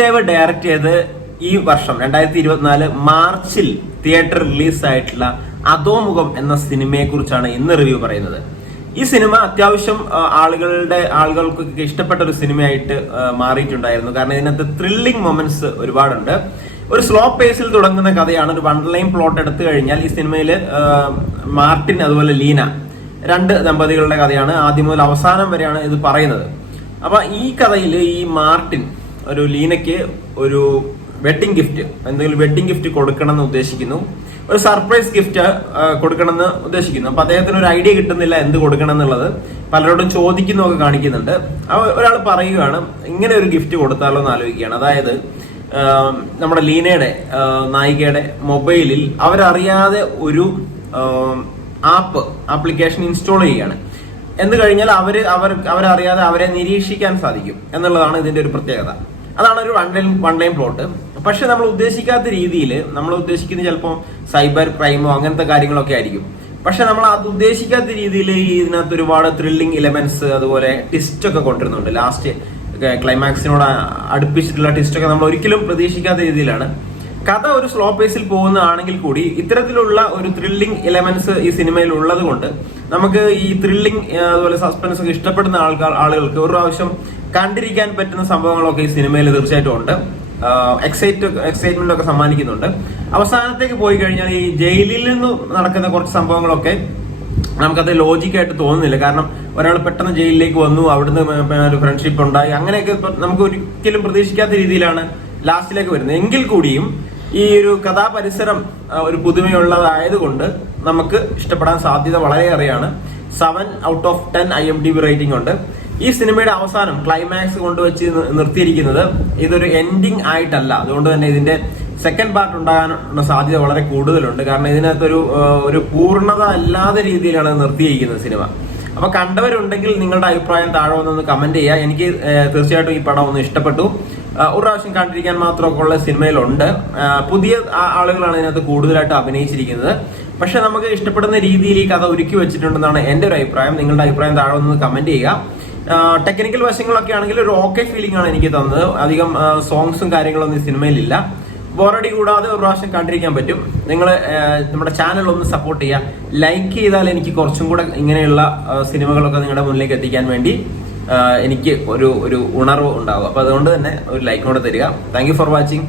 Dev direct ചെയ്ത് ഈ വർഷം 2024 മാർച്ചിൽ തിയേറ്റർ റിലീസ് ആയിട്ടുള്ള അധോമുഖം എന്ന സിനിമയെ കുറിച്ചാണ് ഇന്ന് റിവ്യൂ പറയുന്നത്. ഈ സിനിമ അത്യാവശ്യം ആളുകൾക്കൊക്കെ ഇഷ്ടപ്പെട്ട ഒരു സിനിമയായിട്ട് മാറിയിട്ടുണ്ടായിരുന്നു. കാരണം ഇതിനകത്ത് ത്രില്ലിംഗ് മൊമെന്റ്സ് ഒരുപാടുണ്ട്. ഒരു സ്ലോ പേസിൽ തുടങ്ങുന്ന കഥയാണ്. ഒരു വൺ ലൈൻ പ്ലോട്ട് എടുത്തു കഴിഞ്ഞാൽ ഈ സിനിമയിൽ മാർട്ടിൻ അതുപോലെ ലീന രണ്ട് ദമ്പതികളുടെ കഥയാണ്. ആദ്യം മുതൽ അവസാനം വരെയാണ് ഇത് പറയുന്നത്. അപ്പൊ ഈ കഥയിൽ ഈ മാർട്ടിൻ ഒരു ലീനയ്ക്ക് ഒരു വെഡിങ് ഗിഫ്റ്റ്, എന്തെങ്കിലും വെഡിങ് ഗിഫ്റ്റ് കൊടുക്കണം എന്ന് ഉദ്ദേശിക്കുന്നു. ഒരു സർപ്രൈസ് ഗിഫ്റ്റ് കൊടുക്കണമെന്ന് ഉദ്ദേശിക്കുന്നു. അപ്പൊ അദ്ദേഹത്തിന് ഒരു ഐഡിയ കിട്ടുന്നില്ല എന്ത് കൊടുക്കണം എന്നുള്ളത്. പലരോടും ചോദിക്കുന്നതൊക്കെ കാണിക്കുന്നുണ്ട്. ഒരാൾ പറയുകയാണ് ഇങ്ങനെ ഒരു ഗിഫ്റ്റ് കൊടുത്താലോ എന്ന് ആലോചിക്കുകയാണ്. അതായത് നമ്മുടെ ലീനയുടെ നായികയുടെ മൊബൈലിൽ അവരറിയാതെ ഒരു ആപ്ലിക്കേഷൻ ഇൻസ്റ്റാൾ ചെയ്യുകയാണ്. എന്ന് കഴിഞ്ഞാൽ അവരറിയാതെ അവരെ നിരീക്ഷിക്കാൻ സാധിക്കും എന്നുള്ളതാണ് ഇതിന്റെ ഒരു പ്രത്യേകത. അതാണ് ഒരു വൺ ലൈൻ പ്ലോട്ട്. പക്ഷെ നമ്മൾ ഉദ്ദേശിക്കാത്ത രീതിയിൽ, നമ്മൾ ഉദ്ദേശിക്കുന്നത് ചിലപ്പോൾ സൈബർ ക്രൈമോ അങ്ങനത്തെ കാര്യങ്ങളൊക്കെ ആയിരിക്കും. പക്ഷെ നമ്മൾ അത് ഉദ്ദേശിക്കാത്ത രീതിയിൽ ഇതിനകത്ത് ഒരുപാട് ത്രില്ലിംഗ് എലമെന്റ്സ്, അതുപോലെ ട്വിസ്റ്റ് ഒക്കെ കൊണ്ടുവരുന്നുണ്ട്. ലാസ്റ്റ് ക്ലൈമാക്സിനോട് അടുപ്പിച്ചിട്ടുള്ള ട്വിസ്റ്റ് ഒക്കെ നമ്മൾ ഒരിക്കലും പ്രതീക്ഷിക്കാത്ത രീതിയിലാണ്. കഥ ഒരു സ്ലോ പേസിൽ പോകുന്നതാണെങ്കിൽ കൂടി ഇത്തരത്തിലുള്ള ഒരു ത്രില്ലിംഗ് എലമെന്റ്സ് ഈ സിനിമയിൽ ഉള്ളത് കൊണ്ട് നമുക്ക് ഈ ത്രില്ലിംഗ് അതുപോലെ സസ്പെൻസ് ഒക്കെ ഇഷ്ടപ്പെടുന്ന ആളുകൾക്ക് ഒരു പ്രാവശ്യം കണ്ടിരിക്കാൻ പറ്റുന്ന സംഭവങ്ങളൊക്കെ ഈ സിനിമയിൽ തീർച്ചയായിട്ടും ഉണ്ട്. എക്സൈറ്റ്മെന്റ് ഒക്കെ സമ്മാനിക്കുന്നുണ്ട്. അവസാനത്തേക്ക് പോയി കഴിഞ്ഞാൽ ഈ ജയിലിൽ നിന്ന് നടക്കുന്ന കുറച്ച് സംഭവങ്ങളൊക്കെ നമുക്കത് ലോജിക്കായിട്ട് തോന്നുന്നില്ല. കാരണം ഒരാൾ പെട്ടെന്ന് ജയിലിലേക്ക് വന്നു, അവിടുന്ന് ഒരു ഫ്രണ്ട്ഷിപ്പ് ഉണ്ടായി, അങ്ങനെയൊക്കെ നമുക്ക് ഒരിക്കലും പ്രതീക്ഷിക്കാത്ത രീതിയിലാണ് ലാസ്റ്റിലേക്ക് വരുന്നത്. എങ്കിൽ കൂടിയും ഈ ഒരു കഥാപരിസരം ഒരു പുതുമയുള്ളതായതുകൊണ്ട് നമുക്ക് ഇഷ്ടപ്പെടാൻ സാധ്യത വളരെയേറെയാണ്. 7 ഔട്ട് ഓഫ് 10 IMDb റേറ്റിംഗ് ഉണ്ട്. ഈ സിനിമയുടെ അവസാനം ക്ലൈമാക്സ് കൊണ്ടുവച്ച് നിർത്തിയിരിക്കുന്നത് ഇതൊരു എൻഡിങ് ആയിട്ടല്ല. അതുകൊണ്ട് തന്നെ ഇതിന്റെ സെക്കൻഡ് പാർട്ട് ഉണ്ടാകാനുള്ള സാധ്യത വളരെ കൂടുതലുണ്ട്. കാരണം ഇതിനകത്തൊരു ഒരു പൂർണ്ണത അല്ലാത്ത രീതിയിലാണ് നിർത്തിയിരിക്കുന്നത് സിനിമ. അപ്പൊ കണ്ടവരുണ്ടെങ്കിൽ നിങ്ങളുടെ അഭിപ്രായം താഴെ വന്നൊന്ന് കമന്റ് ചെയ്യുക. എനിക്ക് തീർച്ചയായിട്ടും ഈ പടം ഒന്ന് ഇഷ്ടപ്പെട്ടു. ഒരു പ്രാവശ്യം കണ്ടിരിക്കാൻ മാത്രമൊക്കെ ഉള്ള സിനിമയിലുണ്ട്. പുതിയ ആളുകളാണ് ഇതിനകത്ത് കൂടുതലായിട്ട് അഭിനയിച്ചിരിക്കുന്നത്. പക്ഷെ നമുക്ക് ഇഷ്ടപ്പെടുന്ന രീതിയിൽ ഈ കഥ ഒരുക്കി വെച്ചിട്ടുണ്ടെന്നാണ് എന്റെ ഒരു അഭിപ്രായം. നിങ്ങളുടെ അഭിപ്രായം താഴെ ഒന്ന് കമന്റ് ചെയ്യുക. ടെക്നിക്കൽ വശങ്ങളൊക്കെ ആണെങ്കിൽ ഒരു ഓക്കെ ഫീലിംഗ് ആണ് എനിക്ക് തന്നത്. അധികം സോങ്സും കാര്യങ്ങളൊന്നും ഈ സിനിമയിലില്ല. ബോറടി കൂടാതെ ഒരു പ്രാവശ്യം കണ്ടിരിക്കാൻ പറ്റും. നിങ്ങൾ നമ്മുടെ ചാനൽ ഒന്ന് സപ്പോർട്ട് ചെയ്യുക. ലൈക്ക് ചെയ്താൽ എനിക്ക് കുറച്ചും കൂടെ ഇങ്ങനെയുള്ള സിനിമകളൊക്കെ നിങ്ങളുടെ മുന്നിലേക്ക് എത്തിക്കാൻ വേണ്ടി എനിക്ക് ഒരു ഉണർവ് ഉണ്ടാകും. അപ്പൊ അതുകൊണ്ട് തന്നെ ഒരു ലൈക്ക് കൂടെ തരിക. Thank you for watching.